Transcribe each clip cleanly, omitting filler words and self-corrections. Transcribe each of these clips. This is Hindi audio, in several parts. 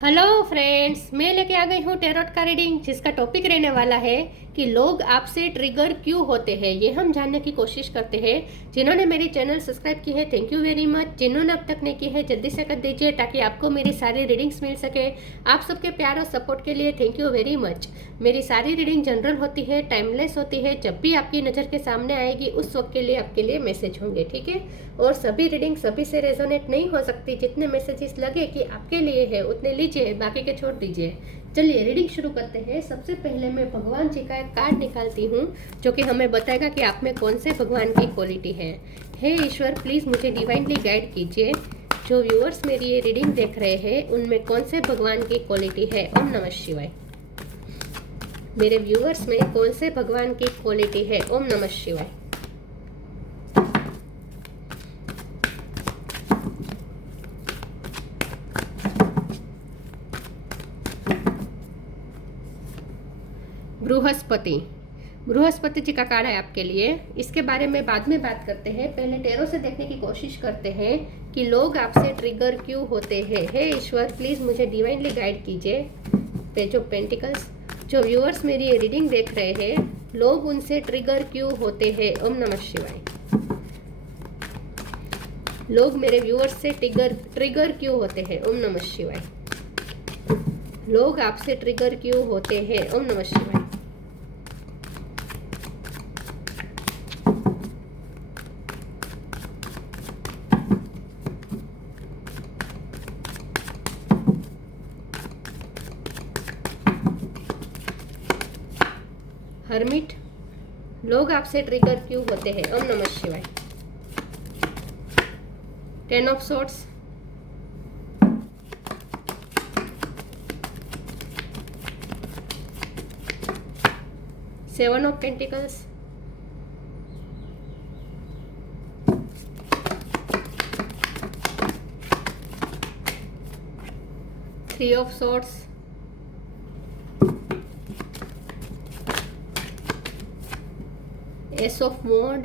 हेलो फ्रेंड्स, मैं लेके आ गई हूँ टेरोट का रीडिंग, जिसका टॉपिक रहने वाला है कि लोग आपसे ट्रिगर क्यों होते हैं। ये हम जानने की कोशिश करते हैं। जिन्होंने मेरी चैनल सब्सक्राइब की है, थैंक यू वेरी मच। जिन्होंने अब तक नहीं की है, जल्दी से कर दीजिए ताकि आपको मेरी सारी रीडिंग्स मिल सके। आप सबके प्यार और सपोर्ट के लिए थैंक यू वेरी मच। मेरी सारी रीडिंग जनरल होती है, टाइमलेस होती है। जब भी आपकी नज़र के सामने आएगी उस वक्त के लिए आपके लिए मैसेज होंगे, ठीक है। और सभी रीडिंग सभी से रेजोनेट नहीं हो सकती। जितने मैसेजेस लगे कि आपके लिए है उतने लीजिए, बाकी के छोड़ दीजिए। चलिए रीडिंग शुरू करते हैं। सबसे पहले मैं भगवान जी का एक कार्ड निकालती हूँ जो कि हमें बताएगा कि आप में कौन से भगवान की क्वालिटी है। हे ईश्वर, प्लीज़ मुझे डिवाइनली गाइड कीजिए। जो व्यूअर्स मेरी ये रीडिंग देख रहे हैं उनमें कौन से भगवान की क्वालिटी है। ओम नमः शिवाय। मेरे व्यूअर्स में कौन से भगवान की क्वालिटी है। ओम नमः शिवाय। बृहस्पति जी का कार्ड है आपके लिए। इसके बारे में बाद में बात करते हैं। पहले टेरो से देखने की कोशिश करते हैं कि लोग आपसे ट्रिगर क्यों होते हैं। हे ईश्वर, प्लीज़ मुझे डिवाइनली गाइड कीजिए। Page of pentacles. जो व्यूअर्स मेरी ये रीडिंग देख रहे हैं, लोग उनसे ट्रिगर क्यों होते हैं। ओम नमः शिवाय। लोग मेरे व्यूअर्स से ट्रिगर क्यों होते हैं। ओम नमः शिवाय। लोग आपसे ट्रिगर क्यों होते हैं। ओम नमः शिवाय। हर्मिट। लोग आपसे ट्रिगर क्यों होते हैं। ओम नमः शिवाय। 10 of swords. Seven of pentacles. Three of swords. Ace of wand.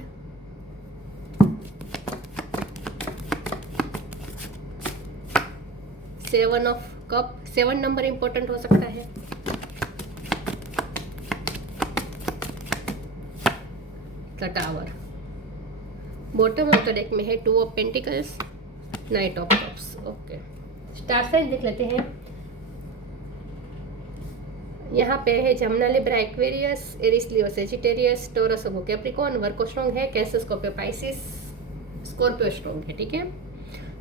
Seven of cup. 7 number important हो सकता है। The tower. Bottom of the deck में है 2 of pentacles, knight of cups. Okay, star sign देख लेते हैं। यहाँ पे है Gemini, Libra, Aquarius, Aries, Leo, Sagittarius, Taurus, Capricorn, Virgo strong है, Cancer, Scorpio, Pisces, Scorpio strong है, ठीक है।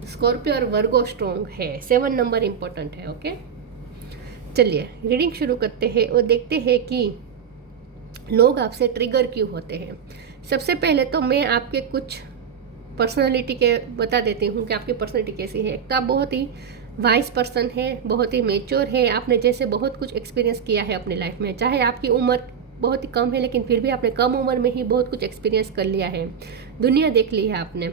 स्कॉर्पियो और वर्गो स्ट्रॉन्ग है। 7 नंबर इंपॉर्टेंट है। ओके, चलिए रीडिंग शुरू करते हैं और देखते हैं कि लोग आपसे ट्रिगर क्यों होते हैं। सबसे पहले तो मैं आपके कुछ पर्सनालिटी के बता देती हूँ कि आपकी पर्सनालिटी कैसी है। तो आप बहुत ही वाइज पर्सन है, बहुत ही मेच्योर है। आपने जैसे बहुत कुछ एक्सपीरियंस किया है अपनी लाइफ में। चाहे आपकी उम्र बहुत ही कम है, लेकिन फिर भी आपने कम उम्र में ही बहुत कुछ एक्सपीरियंस कर लिया है। दुनिया देख ली है आपने,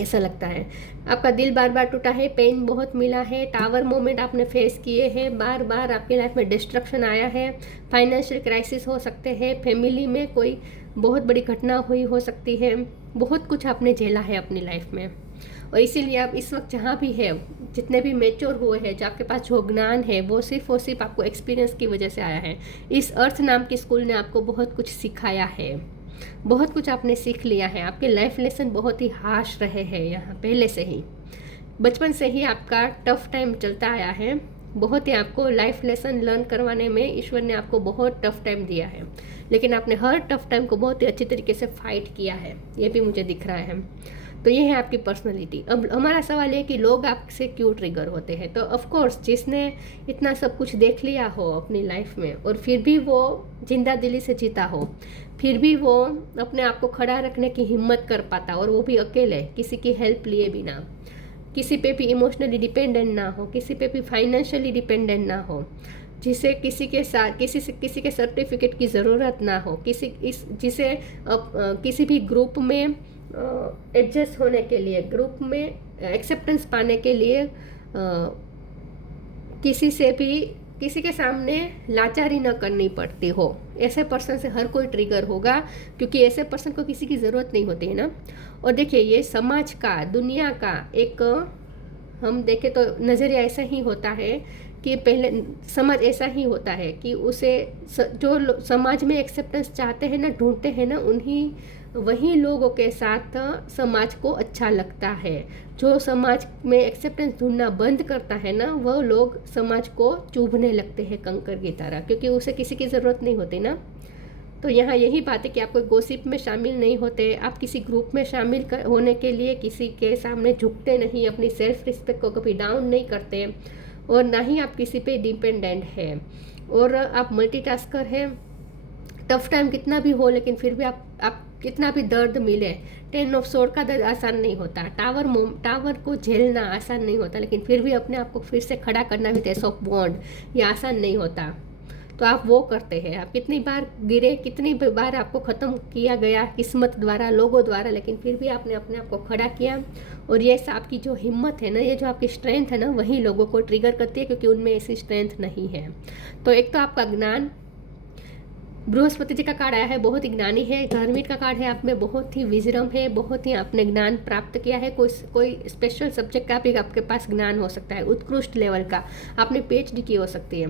ऐसा लगता है। आपका दिल बार बार टूटा है, पेन बहुत मिला है, टावर मोमेंट आपने फेस किए हैं, बार बार आपकी लाइफ में डिस्ट्रक्शन आया है, फाइनेंशियल क्राइसिस हो सकते हैं, फैमिली में कोई बहुत बड़ी घटना हुई हो सकती है। बहुत कुछ आपने झेला है अपनी लाइफ में, और इसीलिए आप इस वक्त जहाँ भी है, जितने भी मेच्योर हुए हैं, जो आपके पास जो ज्ञान है वो सिर्फ और सिर्फ आपको एक्सपीरियंस की वजह से आया है। इस अर्थ नाम की स्कूल ने आपको बहुत कुछ सिखाया है, बहुत कुछ आपने सीख लिया है। आपके लाइफ लेसन बहुत ही हार्श रहे हैं यहाँ पहले से ही। बचपन से ही आपका टफ टाइम चलता आया है। बहुत ही आपको लाइफ लेसन लर्न करवाने में ईश्वर ने आपको बहुत टफ टाइम दिया है, लेकिन आपने हर टफ टाइम को बहुत ही अच्छी तरीके से फाइट किया है, ये भी मुझे दिख रहा है। तो ये है आपकी पर्सनैलिटी। अब हमारा सवाल है कि लोग आपसे क्यों ट्रिगर होते हैं। तो ऑफ कोर्स जिसने इतना सब कुछ देख लिया हो अपनी लाइफ में और फिर भी वो जिंदा दिली से जीता हो, फिर भी वो अपने आप को खड़ा रखने की हिम्मत कर पाता, और वो भी अकेले, किसी की हेल्प लिए बिना, किसी पे भी इमोशनली डिपेंडेंट ना हो, किसी पे भी फाइनेंशियली डिपेंडेंट ना हो, जिसे किसी के साथ किसी के सर्टिफिकेट की ज़रूरत ना हो, जिसे किसी भी ग्रुप में एडजस्ट होने के लिए, ग्रुप में एक्सेप्टेंस पाने के लिए किसी के सामने लाचारी न करनी पड़ती हो। ऐसे पर्सन से हर कोई ट्रिगर होगा, क्योंकि ऐसे पर्सन को किसी की ज़रूरत नहीं होती है ना। और देखिए, ये समाज का, दुनिया का एक हम देखें तो नज़रिया ऐसा ही होता है कि पहले समाज ऐसा ही होता है कि उसे जो समाज में एक्सेप्टेंस चाहते हैं ना, ढूंढते हैं ना, उन्हीं वही लोगों के साथ समाज को अच्छा लगता है। जो समाज में एक्सेप्टेंस ढूंढना बंद करता है ना, वो लोग समाज को चुभने लगते हैं कंकर की तरह, क्योंकि उसे किसी की ज़रूरत नहीं होती ना। तो यहाँ यही बात है कि आप कोई गॉसिप में शामिल नहीं होते, आप किसी ग्रुप में शामिल होने के लिए किसी के सामने झुकते नहीं, अपनी सेल्फ रिस्पेक्ट को कभी डाउन नहीं करते, और ना ही आप किसी पे डिपेंडेंट है, और आप मल्टीटास्कर हैं। टफ टाइम कितना भी हो, लेकिन फिर भी आप कितना भी दर्द मिले, 10 ऑफ सोर्ड का दर्द आसान नहीं होता, टावर को झेलना आसान नहीं होता, लेकिन फिर भी अपने आप को फिर से खड़ा करना विद एस ऑफ वॉन्ड, ये आसान नहीं होता। तो आप वो करते हैं। आप कितनी बार गिरे, कितनी बार आपको ख़त्म किया गया किस्मत द्वारा, लोगों द्वारा, लेकिन फिर भी आपने अपने आप को खड़ा किया। और ये आपकी जो हिम्मत है ना, ये जो आपकी स्ट्रेंथ है ना, वही लोगों को ट्रिगर करती है, क्योंकि उनमें ऐसी स्ट्रेंथ नहीं है। तो एक तो आपका ज्ञान, बृहस्पति जी का कार्ड आया है, बहुत ही ज्ञानी है। धार्मिक का कार्ड है, आप में बहुत ही विजडम है, बहुत ही आपने ज्ञान प्राप्त किया है। कोई स्पेशल सब्जेक्ट का भी आपके पास ज्ञान हो सकता है, उत्कृष्ट लेवल का, आपने PhD की हो सकती है।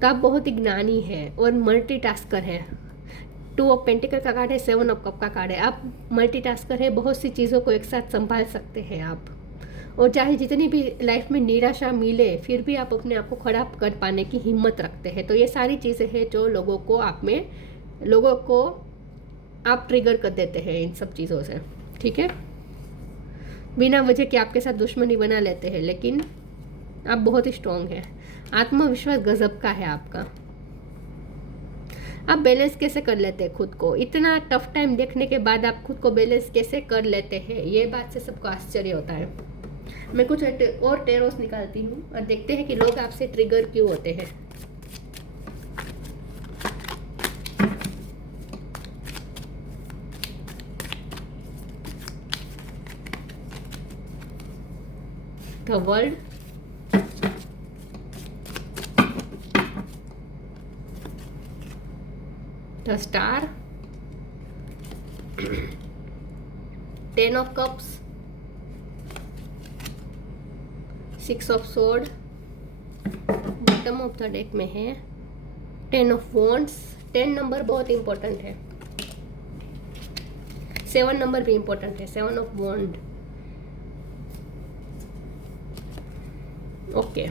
तो आप बहुत ही ज्ञानी है और मल्टीटास्कर है। 2 ऑफ पेंटिकल का कार्ड है, 7 ऑफ कप का कार्ड है। आप मल्टीटास्कर है, बहुत सी चीज़ों को एक साथ संभाल सकते हैं आप। और चाहे जितनी भी लाइफ में निराशा मिले, फिर भी आप अपने आप को खड़ा कर पाने की हिम्मत रखते हैं। तो ये सारी चीज़ें हैं जो लोगों को आप ट्रिगर कर देते हैं इन सब चीज़ों से, ठीक है। बिना वजह के आपके साथ दुश्मनी बना लेते हैं, लेकिन आप बहुत ही स्ट्रांग हैं। आत्मविश्वास गजब का है आपका। आप बैलेंस कैसे कर लेते हैं खुद को? इतना टफ टाइम देखने के बाद आप खुद को बैलेंस कैसे कर लेते हैं, ये बात से सबको आश्चर्य होता है। मैं कुछ और टेरोस निकालती हूँ और देखते हैं कि लोग आपसे ट्रिगर क्यों होते हैं। The world, the star, 10 of cups, 6 of sword, bottom of the deck में है 10 ऑफ वॉन्ड्स। 10 नंबर बहुत इंपॉर्टेंट है, 7 नंबर भी इंपॉर्टेंट है, 7 ऑफ वॉन्ड। ओके,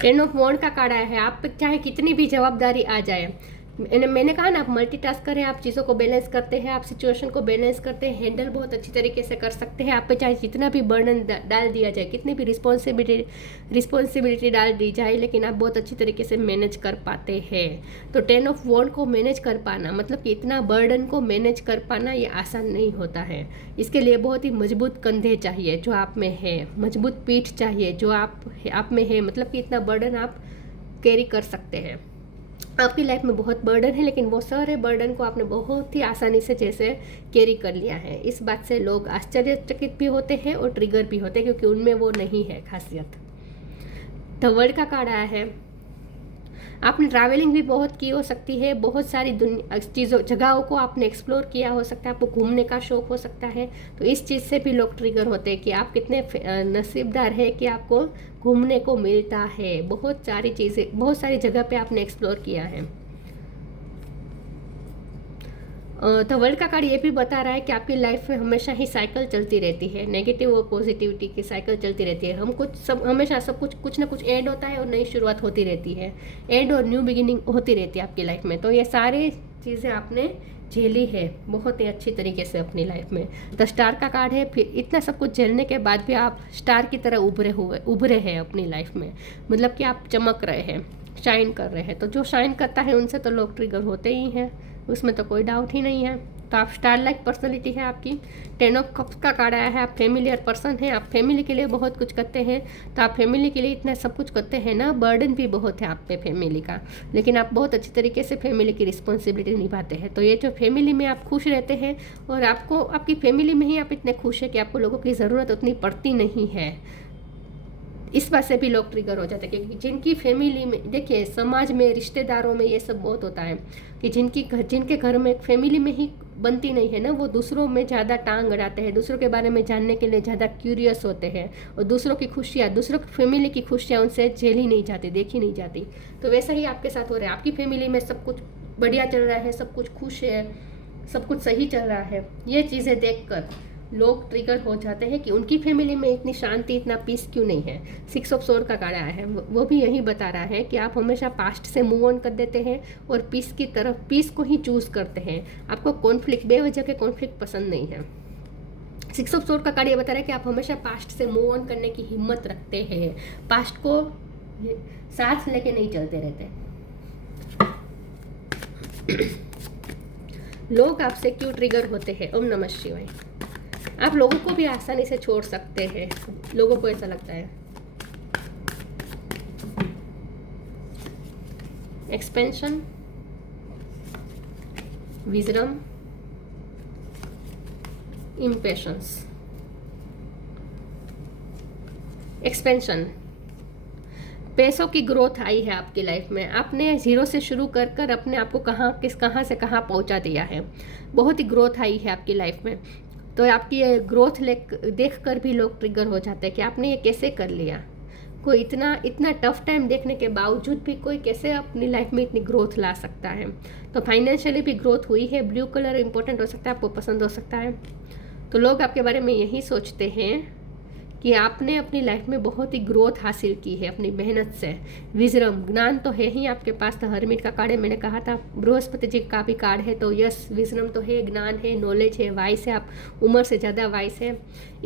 10 ऑफ वॉन्ड का कार्ड आया है। आप पे चाहे कितनी भी जवाबदारी आ जाए, मैंने कहा ना, आप मल्टीटास्कर हैं, आप चीज़ों को बैलेंस करते हैं, आप सिचुएशन को बैलेंस करते हैं, हैंडल बहुत अच्छी तरीके से कर सकते हैं। आप पे चाहे जितना भी बर्डन डाल दिया जाए, कितनी भी रिस्पॉन्सिबिलिटी डाल दी जाए, लेकिन आप बहुत अच्छी तरीके से मैनेज कर पाते हैं। तो 10 ऑफ वॉन्ड को मैनेज कर पाना, मतलब कि इतना बर्डन को मैनेज कर पाना, ये आसान नहीं होता है। इसके लिए बहुत ही मजबूत कंधे चाहिए जो आप में है, मजबूत पीठ चाहिए जो आप में है, मतलब कि इतना बर्डन आप कैरी कर सकते हैं। आपकी लाइफ में बहुत बर्डन है, लेकिन वो सारे बर्डन को आपने बहुत ही आसानी से जैसे कैरी कर लिया है। इस बात से लोग आश्चर्यचकित भी होते हैं और ट्रिगर भी होते हैं, क्योंकि उनमें वो नहीं है खासियत। द वर्ल्ड का कार्ड आया है। आपने ट्रैवलिंग भी बहुत की हो सकती है, बहुत सारी जगहों को आपने एक्सप्लोर किया हो सकता है, आपको घूमने का शौक हो सकता है। तो इस चीज़ से भी लोग ट्रिगर होते हैं कि आप कितने नसीबदार है कि आपको घूमने को मिलता है। बहुत सारी चीज़ें, बहुत सारी जगह पे आपने एक्सप्लोर किया है। तो वर्ल्ड का कार्ड ये भी बता रहा है कि आपकी लाइफ में हमेशा ही साइकिल चलती रहती है, नेगेटिव और पॉजिटिविटी की साइकिल चलती रहती है। हमेशा सब कुछ ना कुछ एंड होता है और नई शुरुआत होती रहती है, एंड और न्यू बिगिनिंग होती रहती है आपकी लाइफ में। तो ये सारी चीज़ें आपने झेली है बहुत ही अच्छी तरीके से अपनी लाइफ में। द स्टार का कार्ड है। फिर इतना सब कुछ झेलने के बाद भी आप स्टार की तरह उभरे हैं अपनी लाइफ में, मतलब कि आप चमक रहे हैं, शाइन कर रहे हैं। तो जो शाइन करता है उनसे तो लोग ट्रिगर होते ही हैं, उसमें तो कोई डाउट ही नहीं है। तो आप स्टार लाइक पर्सनैलिटी है आपकी। 10 ऑफ कप्स का कार्ड आया है। आप फैमिलियर पर्सन हैं, आप फैमिली के लिए बहुत कुछ करते हैं। तो आप फैमिली के लिए इतना सब कुछ करते हैं ना, बर्डन भी बहुत है आप पे फैमिली का, लेकिन आप बहुत अच्छी तरीके से फैमिली की रिस्पॉन्सिबिलिटी निभाते हैं। तो ये जो फैमिली में आप खुश रहते हैं, और आपकी फैमिली में ही आप इतने खुश हैं कि आपको लोगों की ज़रूरत उतनी पड़ती नहीं है। इस बात से भी लोग ट्रिगर हो जाते हैं, क्योंकि जिनकी फैमिली में, देखिए समाज में, रिश्तेदारों में ये सब बहुत होता है कि जिनके घर में फैमिली में ही बनती नहीं है ना, वो दूसरों में ज़्यादा टांग अड़ाते हैं, दूसरों के बारे में जानने के लिए ज़्यादा क्यूरियस होते हैं, और दूसरों की खुशियाँ, दूसरों की फैमिली की खुशियाँ उनसे झेली नहीं जाती, देखी नहीं जाती। तो वैसा ही आपके साथ हो रहा है, आपकी फैमिली में सब कुछ बढ़िया चल रहा है, सब कुछ खुश है, सब कुछ सही चल रहा है। ये चीज़ें देखकर लोग ट्रिगर हो जाते हैं कि उनकी फैमिली में इतनी शांति, इतना पीस क्यों नहीं है। 6 ऑफ सोर्ड का कार्ड आया है, वो भी यही बता रहा है कि आप हमेशा पास्ट से मूव ऑन कर देते हैं और पीस की तरफ, पीस को ही चूज करते हैं। आपको कॉन्फ्लिक्ट, बेवजह के कॉन्फ्लिक्ट पसंद नहीं है। 6 ऑफ सोर्ड का कार्ड ये बता रहा है कि आप हमेशा पास्ट से मूव ऑन करने की हिम्मत रखते हैं, पास्ट को साथ लेके नहीं चलते रहते। लोग आपसे क्यों ट्रिगर होते हैं? ओम नमः शिवाय। आप लोगों को भी आसानी से छोड़ सकते हैं, लोगों को ऐसा लगता है। Expansion, wisdom, impatience. एक्सपेंशन, पैसों की ग्रोथ आई है आपकी लाइफ में। आपने जीरो से शुरू कर कर अपने आप को कहाँ से कहाँ पहुंचा दिया है। बहुत ही ग्रोथ आई है आपकी लाइफ में। तो आपकी ये ग्रोथ देख कर भी लोग ट्रिगर हो जाते हैं कि आपने ये कैसे कर लिया। कोई इतना टफ टाइम देखने के बावजूद भी कोई कैसे अपनी लाइफ में इतनी ग्रोथ ला सकता है। तो फाइनेंशियली भी ग्रोथ हुई है। ब्लू कलर इंपॉर्टेंट हो सकता है, आपको पसंद हो सकता है। तो लोग आपके बारे में यही सोचते हैं कि आपने अपनी लाइफ में बहुत ही ग्रोथ हासिल की है अपनी मेहनत से। विजडम, ज्ञान तो है ही आपके पास। तो हरमिट का कार्ड है, मैंने कहा था बृहस्पति जी का भी कार्ड है। तो यस, विजडम तो है, ज्ञान है, नॉलेज है, वाइस है, आप उम्र से ज़्यादा वाइस है।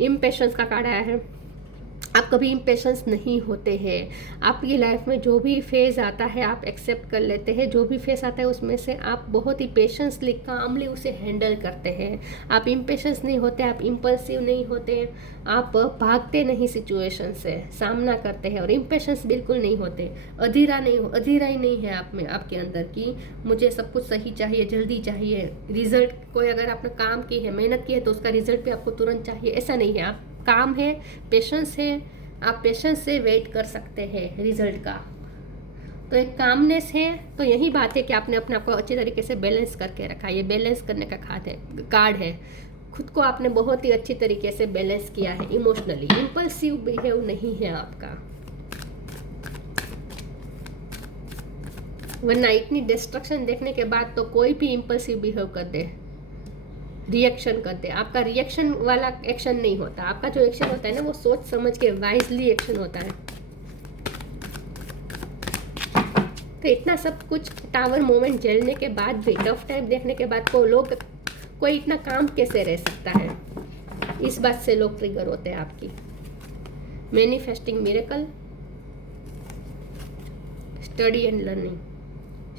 इम्पेशंस का कार्ड आया है। आप कभी इम्पेशंस नहीं होते हैं। आपकी लाइफ में जो भी फेज़ आता है आप एक्सेप्ट कर लेते हैं। जो भी फेज़ आता है उसमें से आप बहुत ही पेशेंसली, कामली उसे हैंडल करते हैं। आप इम्पेशंस नहीं होते, आप इम्पल्सिव नहीं होते, आप भागते नहीं सिचुएशन से, सामना करते हैं। और इम्पेशंस बिल्कुल नहीं होते, अधीराई नहीं है आप में, आपके अंदर कि मुझे सब कुछ सही चाहिए, जल्दी चाहिए। रिजल्ट, कोई अगर आपने काम की है, मेहनत की है, तो उसका रिजल्ट भी आपको तुरंत चाहिए, ऐसा नहीं है। आप काम है, पेशेंस है, आप पेशेंस से वेट कर सकते हैं रिजल्ट का। तो एक कामनेस है। तो यही बात है कि आपने अपने आप को अच्छी तरीके से बैलेंस करके रखा। ये बैलेंस करने का कार्ड है। खुद को आपने बहुत ही अच्छी तरीके से बैलेंस किया है इमोशनली। इम्पल्सिव बिहेव नहीं है आपका, वरना इतनी डिस्ट्रक्शन देखने के बाद तो कोई भी इम्पल्सिव बिहेव कर दे, रिएक्शन करते। आपका रिएक्शन वाला एक्शन नहीं होता। आपका जो एक्शन होता है ना, वो सोच समझ के वाइजली एक्शन होता है। तो इतना सब कुछ टावर मोमेंट झेलने के बाद भी, टफ टाइम देखने के बाद कोई इतना काम कैसे रह सकता है, इस बात से लोग ट्रिगर होते हैं आपकी। Manifesting miracle, study and learning,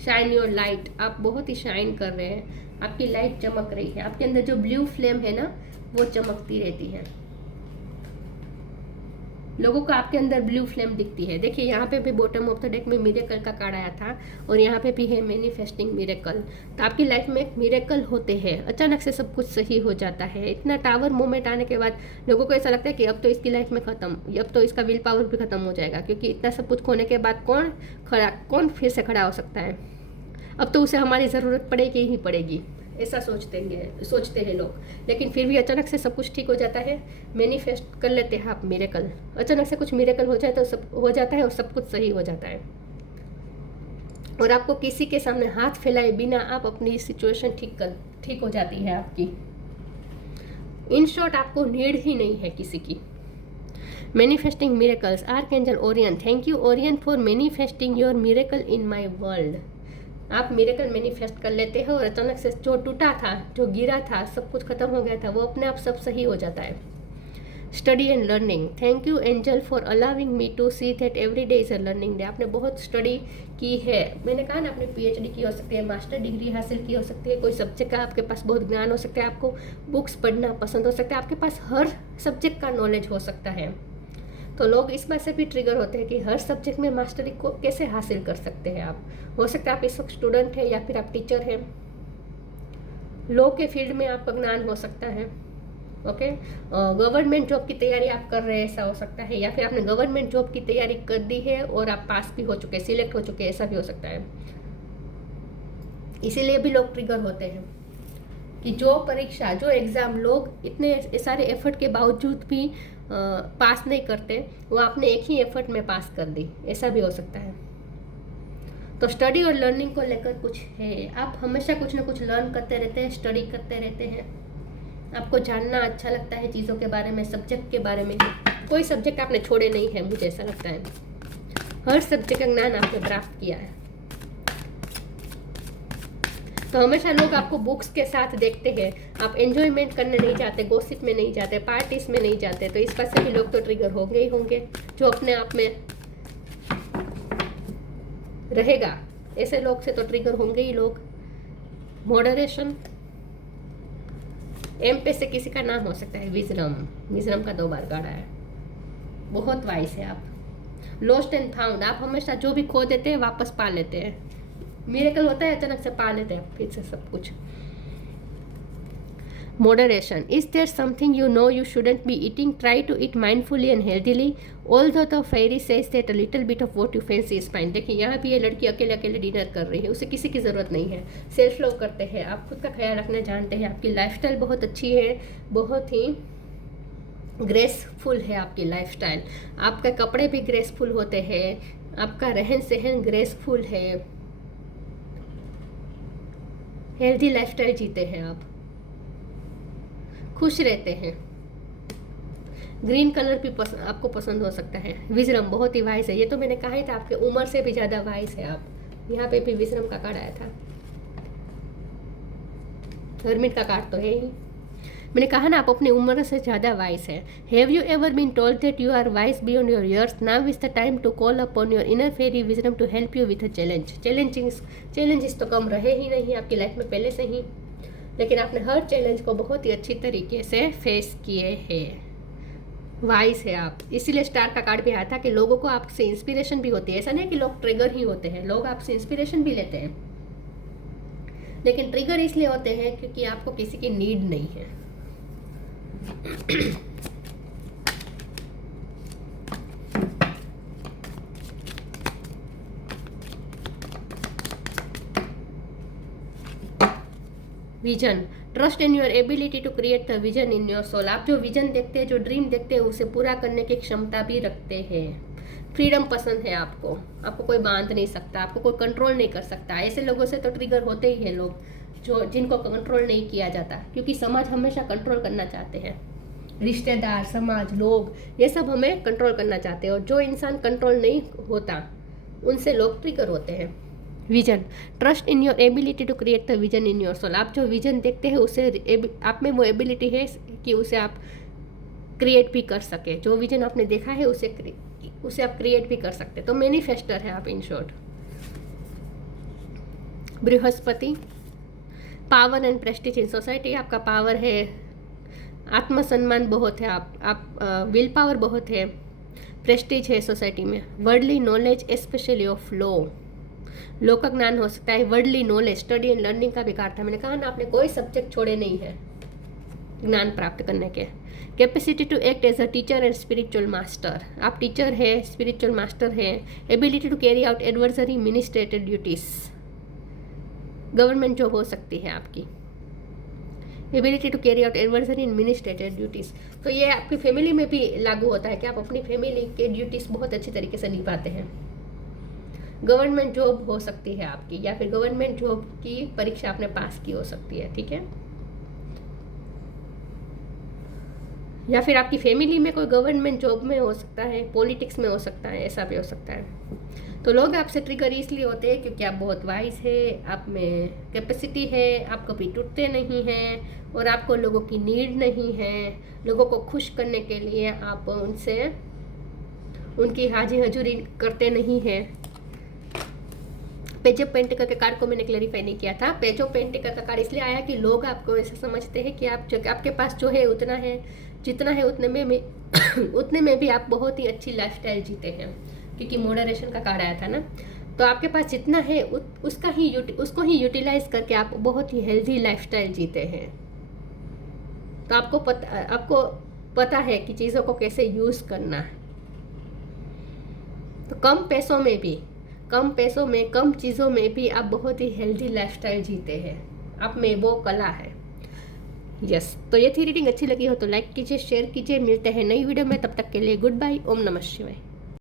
shine your light. आप बहुत ही शाइन कर रहे हैं, आपकी लाइट चमक रही है। आपके अंदर जो ब्लू फ्लेम है ना, वो चमकती रहती है। लोगों को आपके अंदर ब्लू फ्लेम दिखती है। देखिए यहाँ पे भी बॉटम ऑफ द डेक में मिरेकल का कार्ड आया था, और यहाँ पे भी है मैनिफेस्टिंग मिरेकल। तो आपकी लाइफ में एक मिरेकल होते हैं, अचानक से सब कुछ सही हो जाता है। इतना टावर मोमेंट आने के बाद लोगों को ऐसा लगता है कि अब तो इसकी लाइफ में ख़त्म, अब तो इसका विल पावर भी ख़त्म हो जाएगा, क्योंकि इतना सब कुछ खोने के बाद कौन फिर से खड़ा हो सकता है। अब तो उसे हमारी ज़रूरत पड़ेगी ही पड़ेगी, ऐसा सोचते हैं लोग। लेकिन फिर भी अचानक से सब कुछ ठीक हो जाता है। मैनिफेस्ट कर लेते हैं आप मिरेकल। अचानक से कुछ मिरेकल हो जाए तो सब हो जाता है और सब कुछ सही हो जाता है। और आपको किसी के सामने हाथ फैलाए बिना आप अपनी सिचुएशन ठीक हो जाती है आपकी। इन शॉर्ट, आपको नीड ही नहीं है किसी की। Manifesting miracles, archangel Orion. Thank you Orion for manifesting your miracle in my world. आप मिरेकल मैनिफेस्ट कर लेते हो और अचानक से जो टूटा था, जो गिरा था, सब कुछ खत्म हो गया था, वो अपने आप सब सही हो जाता है। Study and learning, thank you Angel for allowing me to see that every day is a learning day. आपने बहुत स्टडी की है, मैंने कहा ना, आपने PhD की हो सकती है, मास्टर डिग्री हासिल की हो सकती है, कोई सब्जेक्ट का आपके पास बहुत ज्ञान हो सकता है, आपको बुक्स पढ़ना पसंद हो सकता है, आपके पास हर सब्जेक्ट का नॉलेज हो सकता है। तो लोग इस बात से भी ट्रिगर होते हैं कि हर सब्जेक्ट में मास्टरी को कैसे हासिल कर सकते हैं आप। हो सकता है आप इस वक्त स्टूडेंट हैं या फिर आप टीचर हैं। लॉ के फील्ड में आपका ज्ञान हो सकता है। ओके, गवर्नमेंट जॉब की तैयारी आप कर रहे हैं, ऐसा हो सकता है। या फिर आपने गवर्नमेंट जॉब की तैयारी कर दी है और आप पास भी हो चुके, सिलेक्ट हो चुके, ऐसा भी हो सकता है। इसीलिए भी लोग ट्रिगर होते हैं। कि जो परीक्षा, जो एग्ज़ाम लोग इतने सारे एफर्ट के बावजूद भी पास नहीं करते, वो आपने एक ही एफर्ट में पास कर दी, ऐसा भी हो सकता है। तो स्टडी और लर्निंग को लेकर कुछ है, आप हमेशा कुछ ना कुछ लर्न करते रहते हैं, स्टडी करते रहते हैं, आपको जानना अच्छा लगता है चीज़ों के बारे में, सब्जेक्ट के बारे में। कोई सब्जेक्ट आपने छोड़े नहीं है, मुझे ऐसा लगता है, हर सब्जेक्ट का ज्ञान आपने प्राप्त किया है। तो हमेशा लोग आपको बुक्स के साथ देखते हैं, आप एंजॉयमेंट करने नहीं जाते, गॉसिप में नहीं जाते, पार्टीज में नहीं जाते, तो इस बात से भी लोग तो ट्रिगर होंगे ही होंगे। जो अपने आप में रहेगा ऐसे लोग से तो ट्रिगर होंगे ही लोग। मॉडरेशन, एम पे से किसी का नाम हो सकता है विजरम, विजरम का 2 बार गाड़ा है, बहुत वाइस है आप। लॉस्ट एंड फाउंड, आप हमेशा जो भी खो देते हैं वापस पा लेते हैं, मिरेकल होता है, अचानक से पा लेते हैं फिर से सब कुछ। Moderation, is there something you know you shouldn't be eating? Try to eat mindfully and healthily, although the fairy says that a little bit of what you fancy is fine. देखिए यहाँ भी ये लड़की अकेले अकेले डिनर कर रही है, उसे किसी की ज़रूरत नहीं है, सेल्फ लव करते हैं, आप खुद का ख्याल रखना जानते हैं, आपकी लाइफस्टाइल बहुत अच्छी है, बहुत ही ग्रेसफुल है आपकी लाइफस्टाइल, आपके कपड़े भी ग्रेसफुल होते हैं, आपका रहन सहन ग्रेसफुल है, हेल्दी लाइफस्टाइल जीते हैं आप, खुश रहते हैं। ग्रीन कलर भी आपको पसंद हो सकता है। विजरम बहुत ही वाइस है, ये तो मैंने कहा ही था, आपके उम्र से भी ज़्यादा वाइस है आप। यहाँ पे भी विजरम का कार्ड आया था, हर्मिट का कार्ड तो है ही। मैंने कहा ना, आप अपनी उम्र से ज़्यादा वाइस है। Have you ever been told that you are wise beyond your years? Now is the time to call upon your inner fairy wisdom to help you with a challenge. Challenges तो कम रहे ही नहीं आपकी लाइफ में पहले से ही, लेकिन आपने हर चैलेंज को बहुत ही अच्छी तरीके से फेस किए हैं। वाइस है आप, इसीलिए स्टार का कार्ड भी आया था कि लोगों को आपसे इंस्पिरेशन भी होती है। ऐसा नहीं कि लोग ट्रिगर ही होते हैं, लोग आपसे इंस्पिरेशन भी लेते हैं, लेकिन ट्रिगर इसलिए होते हैं क्योंकि आपको किसी की नीड नहीं है। Vision, trust in your ability to create the vision in your soul. आप जो विजन देखते हैं, जो ड्रीम देखते हैं, उसे पूरा करने की क्षमता भी रखते हैं। फ्रीडम पसंद है आपको, आपको कोई बांध नहीं सकता, आपको कोई कंट्रोल नहीं कर सकता। ऐसे लोगों से तो ट्रिगर होते ही हैं लोग, जो जिनको कंट्रोल नहीं किया जाता, क्योंकि समाज हमेशा कंट्रोल करना चाहते हैं। रिश्तेदार, समाज, लोग, ये सब हमें कंट्रोल करना चाहते हैं, और जो इंसान कंट्रोल नहीं होता उनसे लोग ट्रिगर होते हैं। Vision, trust in your ability to create the vision in your soul. आप जो विजन देखते हैं उसे आप में वो एबिलिटी है कि उसे आप क्रिएट भी कर सके। जो विजन आपने देखा है उसे आप क्रिएट भी कर सकते, तो मैनिफेस्टर है आप in short. Brihaspati, power and Prestige in society. आपका पावर है, आत्मसम्मान बहुत है, आप विल पावर बहुत है, प्रेस्टीज है सोसाइटी में। Worldly knowledge specially of law का ज्ञान हो सकता है। Worldly knowledge, study and learning का भी कार्ड था। मैंने कहा ना, आपने कोई सब्जेक्ट छोड़े नहीं है ज्ञान प्राप्त करने के। Capacity to act as a teacher and spiritual master. आप टीचर है, स्पिरिचुअल मास्टर है। Ability to carry out administrative duties. Government job हो सकती है आपकी। Ability to carry out administrative duties, तो ये आपकी फैमिली में भी लागू होता है कि आप अपनी फैमिली के ड्यूटीज़ बहुत अच्छी तरीके से निभाते हैं। गवर्नमेंट जॉब हो सकती है आपकी, या फिर गवर्नमेंट जॉब की परीक्षा आपने पास की हो सकती है, ठीक है। या फिर आपकी फैमिली में कोई गवर्नमेंट जॉब में हो सकता है, पॉलिटिक्स में हो सकता है, ऐसा भी हो सकता है। तो लोग आपसे ट्रिगर इसलिए होते हैं क्योंकि आप बहुत वाइस है, आप में कैपेसिटी है, आप कभी टूटते नहीं हैं, और आपको लोगों की नीड नहीं है। लोगों को खुश करने के लिए आप उनसे उनकी हाजी हजूरी करते नहीं हैं। पेज ऑफ पेंटिकल के कार्ड को मैंने क्लैरिफाई नहीं किया था। पेज ऑफ पेंटिकल का कार्ड इसलिए आया कि लोग आपको ऐसा समझते हैं कि आपके पास जो है उतना है, जितना है उतने में भी आप बहुत ही अच्छी लाइफस्टाइल जीते हैं, क्योंकि मॉडरेशन का कार्ड आया था ना। तो आपके पास जितना है उसको ही यूटिलाइज करके आप बहुत ही हेल्दी लाइफस्टाइल जीते हैं। तो आपको पता है कि चीज़ों को कैसे यूज़ करना है। तो कम पैसों में, कम चीज़ों में भी आप बहुत ही हेल्दी लाइफस्टाइल जीते हैं। आप में वो कला है। यस, तो ये थी रीडिंग अच्छी लगी हो तो लाइक कीजिए, शेयर कीजिए। मिलते हैं नई वीडियो में, तब तक के लिए गुड बाय। ओम नमः शिवाय।